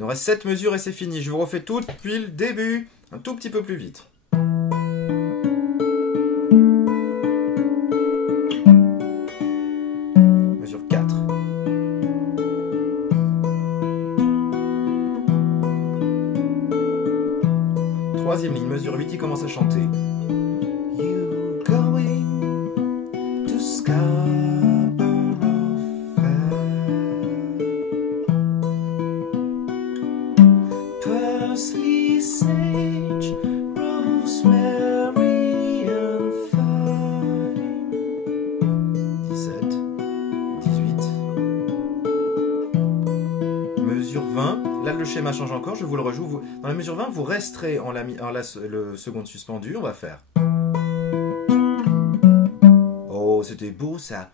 Il nous reste 7 mesures et c'est fini. Je vous refais tout depuis le début, un tout petit peu plus vite. Mesure 4. Troisième ligne, mesure 8, il commence à chanter. You going to Scarborough Fair. Parsley, sage, rosemary and thyme. 17, 18. Mesure 20. Là, le schéma change encore, je vous le rejoue. Dans la mesure 20, vous resterez en le seconde suspendu. On va faire. Oh, c'était beau ça.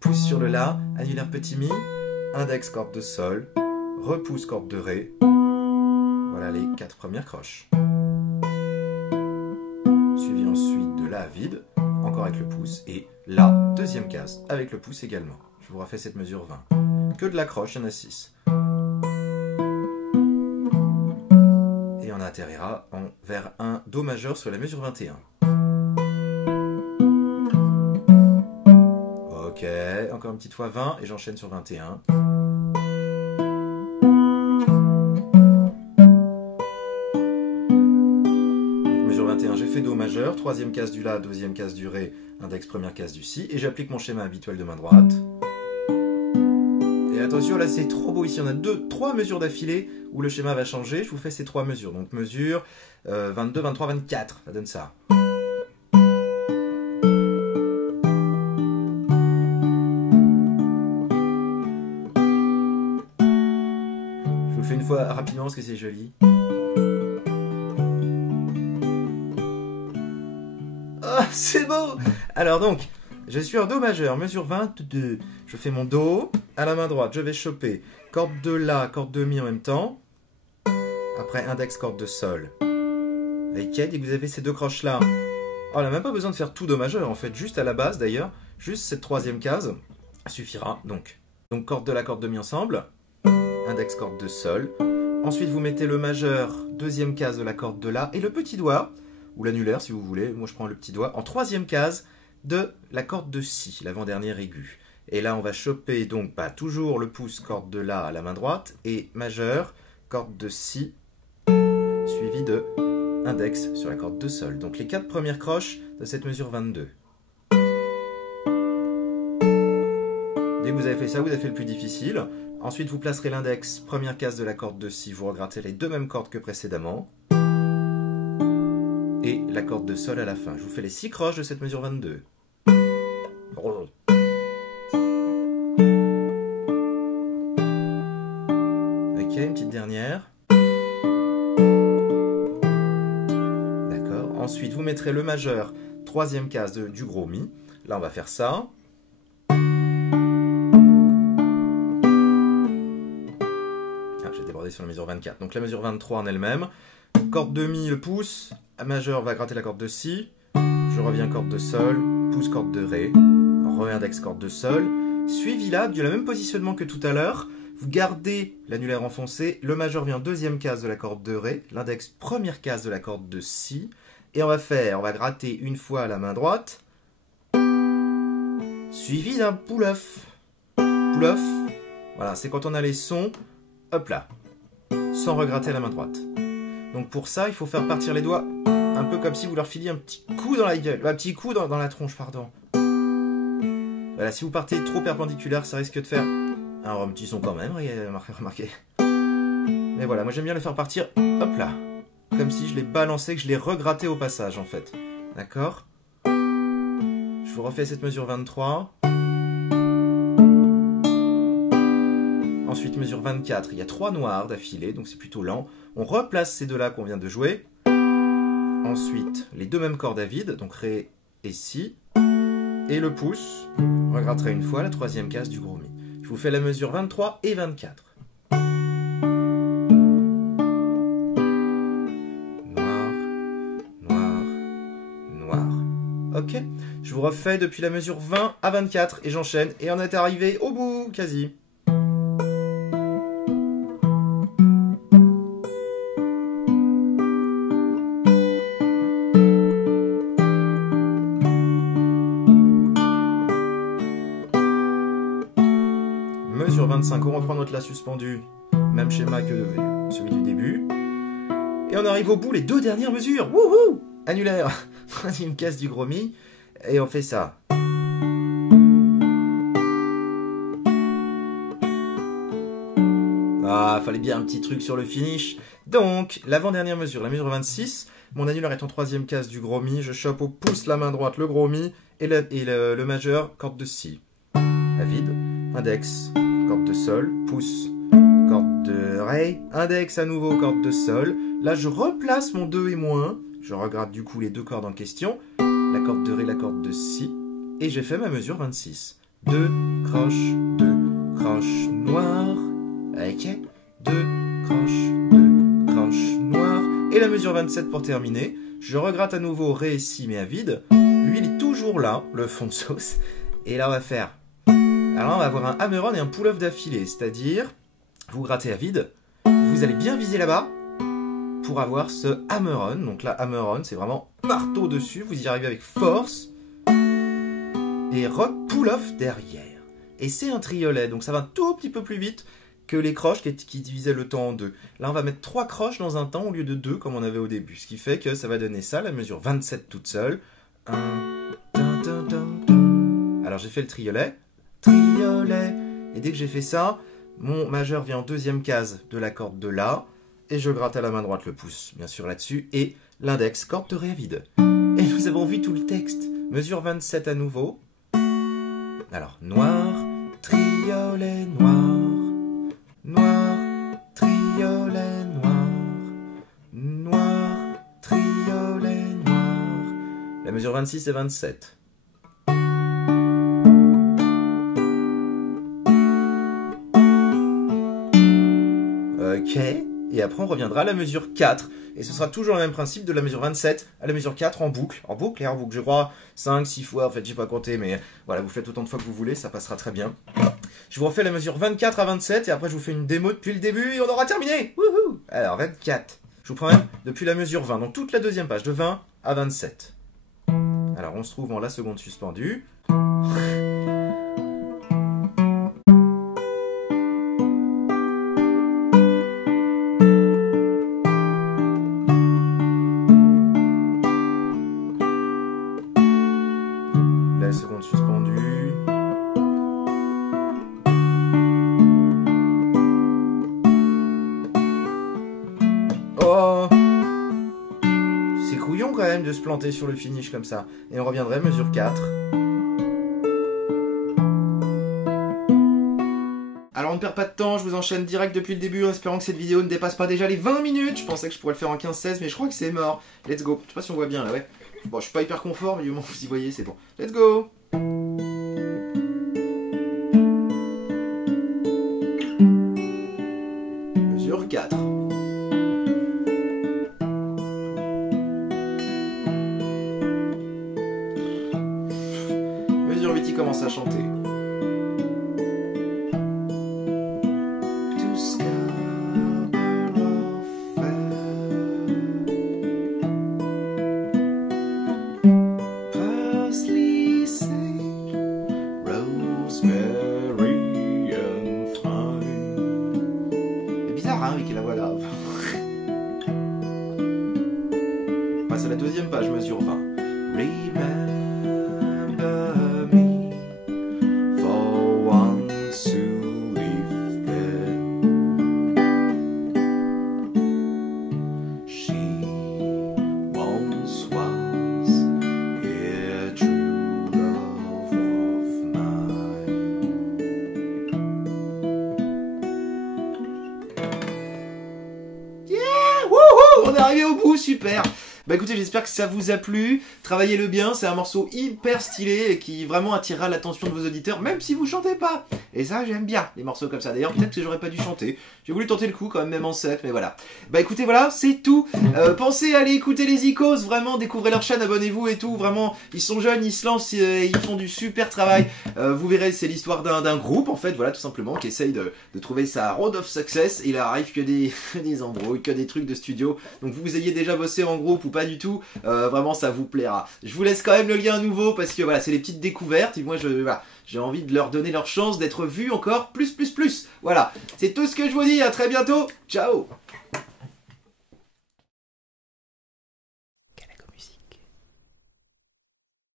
Pouce sur le La, annulaire petit Mi, index corde de Sol, repousse corde de Ré. Voilà les 4 premières croches. Suivi ensuite de La vide, encore avec le pouce, et La, deuxième case, avec le pouce également. Je vous refais cette mesure 20. Que de la croche, il y en a 6. Et on atterrira vers un Do majeur sur la mesure 21. Ok, encore une petite fois 20 et j'enchaîne sur 21. Mesure 21, j'ai fait Do majeur, troisième case du La, deuxième case du Ré, index première case du Si, et j'applique mon schéma habituel de main droite. Et attention, là c'est trop beau ici, on a 3 mesures d'affilée où le schéma va changer, je vous fais ces 3 mesures. Donc mesure 22, 23, 24, ça donne ça. Je vous le fais une fois rapidement parce que c'est joli. Oh, c'est beau! Alors donc, je suis en Do majeur, mesure 22. Je fais mon Do. À la main droite, je vais choper corde de La, corde de Mi en même temps. Après, index, corde de Sol. Avec et vous avez ces 2 croches-là. Oh, on n'a même pas besoin de faire tout Do majeur, en fait. Juste à la base, d'ailleurs. Juste cette troisième case suffira. Donc corde de La, corde de Mi ensemble. Index, corde de Sol. Ensuite, vous mettez le majeur, deuxième case de la corde de La. Et le petit doigt, ou l'annulaire si vous voulez. Moi, je prends le petit doigt. En troisième case de la corde de Si, l'avant-dernier aigu. Et là, on va choper donc toujours le pouce, corde de La à la main droite, et majeur, corde de Si, suivi de index sur la corde de Sol. Donc les 4 premières croches de cette mesure 22. Dès que vous avez fait ça, vous avez fait le plus difficile. Ensuite, vous placerez l'index, première case de la corde de Si, vous regrattez les 2 mêmes cordes que précédemment. Et la corde de Sol à la fin. Je vous fais les 6 croches de cette mesure 22. Ok, une petite dernière. D'accord. Ensuite, vous mettrez le majeur, troisième case du gros Mi. Là, on va faire ça. Ah, j'ai débordé sur la mesure 24. Donc la mesure 23 en elle-même. Corde de Mi, le pouce. Majeur va gratter la corde de Si. Je reviens corde de Sol. Pouce, corde de Ré. Re-index, corde de Sol. Suivi là, du même positionnement que tout à l'heure. Vous gardez l'annulaire enfoncé. Le majeur vient deuxième case de la corde de Ré. L'index première case de la corde de Si. Et on va gratter une fois à la main droite. Suivi d'un pull-off. Pull-off. Voilà, c'est quand on a les sons. Hop là. Sans regratter la main droite. Donc pour ça, il faut faire partir les doigts un peu comme si vous leur filiez un petit coup dans la gueule. Un petit coup dans la tronche, pardon. Voilà, si vous partez trop perpendiculaire, ça risque de faire un petit son quand même, remarquez. Mais voilà, moi j'aime bien le faire partir, hop là. Comme si je les balançais, que je les regrattais au passage en fait. D'accord? Je vous refais cette mesure 23. Ensuite, mesure 24, il y a 3 noirs d'affilée, donc c'est plutôt lent. On replace ces 2-là qu'on vient de jouer. Ensuite, les 2 mêmes cordes à vide, donc Ré et Si. Et le pouce, on regratterait une fois la 3e case du gros Mi. Je vous fais la mesure 23 et 24. Noir, noir, noir. Ok, je vous refais depuis la mesure 20 à 24 et j'enchaîne. Et on est arrivé au bout, quasi. mesure 25, on reprend notre La suspendu, même schéma que celui du début. Et on arrive au bout, les deux dernières mesures. Wouhou! Annulaire. Troisième case du gros mi. Et on fait ça. Ah, fallait bien un petit truc sur le finish. Donc, l'avant-dernière mesure, la mesure 26. Mon annulaire est en troisième case du gros mi. Je chope au pouce la main droite le gros mi et le majeur, corde de si. À vide. Index, corde de sol, pouce, corde de ré, index à nouveau, corde de sol. Là, je replace mon 2 et moins. Je regrade du coup les deux cordes en question. La corde de ré, la corde de si. Et j'ai fait ma mesure 26. 2 croches noires. Ok. 2 croches noires. Et la mesure 27 pour terminer. Je regrade à nouveau ré et si, mais à vide. Lui, il est toujours là, le fond de sauce. Et là, on va faire... Alors, on va avoir un hammer-on et un pull-off d'affilée. C'est-à-dire, vous grattez à vide. Vous allez bien viser là-bas pour avoir ce hammer-on. Donc là, hammer-on, c'est vraiment marteau dessus. Vous y arrivez avec force. Et rock pull-off derrière. Et c'est un triolet, donc ça va un tout petit peu plus vite que les croches qui divisaient le temps en deux. Là, on va mettre 3 croches dans un temps au lieu de 2 comme on avait au début. Ce qui fait que ça va donner ça, la mesure 27 toute seule. Alors, j'ai fait le triolet. Et dès que j'ai fait ça, mon majeur vient en deuxième case de la corde de La. Et je gratte à la main droite le pouce, bien sûr, là-dessus. Et l'index, corde de Ré à vide. Et nous avons vu tout le texte. Mesure 27 à nouveau. Alors, noir, triolet, noir. Noir, triolet, noir. Noir, triolet, noir. La mesure 26 et 27. Ok. Et après, on reviendra à la mesure 4. Et ce sera toujours le même principe de la mesure 27 à la mesure 4 en boucle. En boucle et en boucle. Je crois 5, 6 fois. En fait, j'ai pas compté. Mais voilà, vous faites autant de fois que vous voulez. Ça passera très bien. Je vous refais la mesure 24 à 27. Et après, je vous fais une démo depuis le début. Et on aura terminé. Wouhou! Alors, 24. Je vous prends même depuis la mesure 20. Donc, toute la deuxième page. De 20 à 27. Alors, on se trouve en La seconde suspendue. La seconde suspendue. Oh! C'est couillon quand même de se planter sur le finish comme ça. Et on reviendrait mesure 4. Alors on ne perd pas de temps, je vous enchaîne direct depuis le début en espérant que cette vidéo ne dépasse pas déjà les 20 minutes. Je pensais que je pourrais le faire en 15-16 mais je crois que c'est mort. Let's go. Je sais pas si on voit bien là, ouais. Bon, je suis pas hyper confort, mais du moment que vous y voyez, c'est bon. Let's go! Mesure 4. Mesure 8, il commence à chanter. Avec la voix là. On passe à la deuxième page, mesure 20. Remember me for once who lived there. She once was a true love of mine. On est arrivé au bout, super! Bah écoutez, j'espère que ça vous a plu. Travaillez-le bien, c'est un morceau hyper stylé et qui vraiment attirera l'attention de vos auditeurs, même si vous chantez pas. Et ça, j'aime bien, les morceaux comme ça. D'ailleurs, peut-être que j'aurais pas dû chanter. J'ai voulu tenter le coup quand même en 7, mais voilà. Bah écoutez, voilà, c'est tout. Pensez à aller écouter les Icos, vraiment, découvrez leur chaîne, abonnez-vous et tout. Vraiment, ils sont jeunes, ils se lancent, ils font du super travail. Vous verrez, c'est l'histoire d'un groupe, en fait, voilà, tout simplement, qui essaye de trouver sa road of success. Il arrive que des embrouilles, que des trucs de studio. Donc vous ayez déjà bossé en groupe ou pas du tout, vraiment ça vous plaira. Je vous laisse quand même le lien à nouveau parce que voilà, c'est les petites découvertes et moi voilà, j'ai envie de leur donner leur chance d'être être vu encore plus. Voilà, c'est tout ce que je vous dis, à très bientôt, ciao.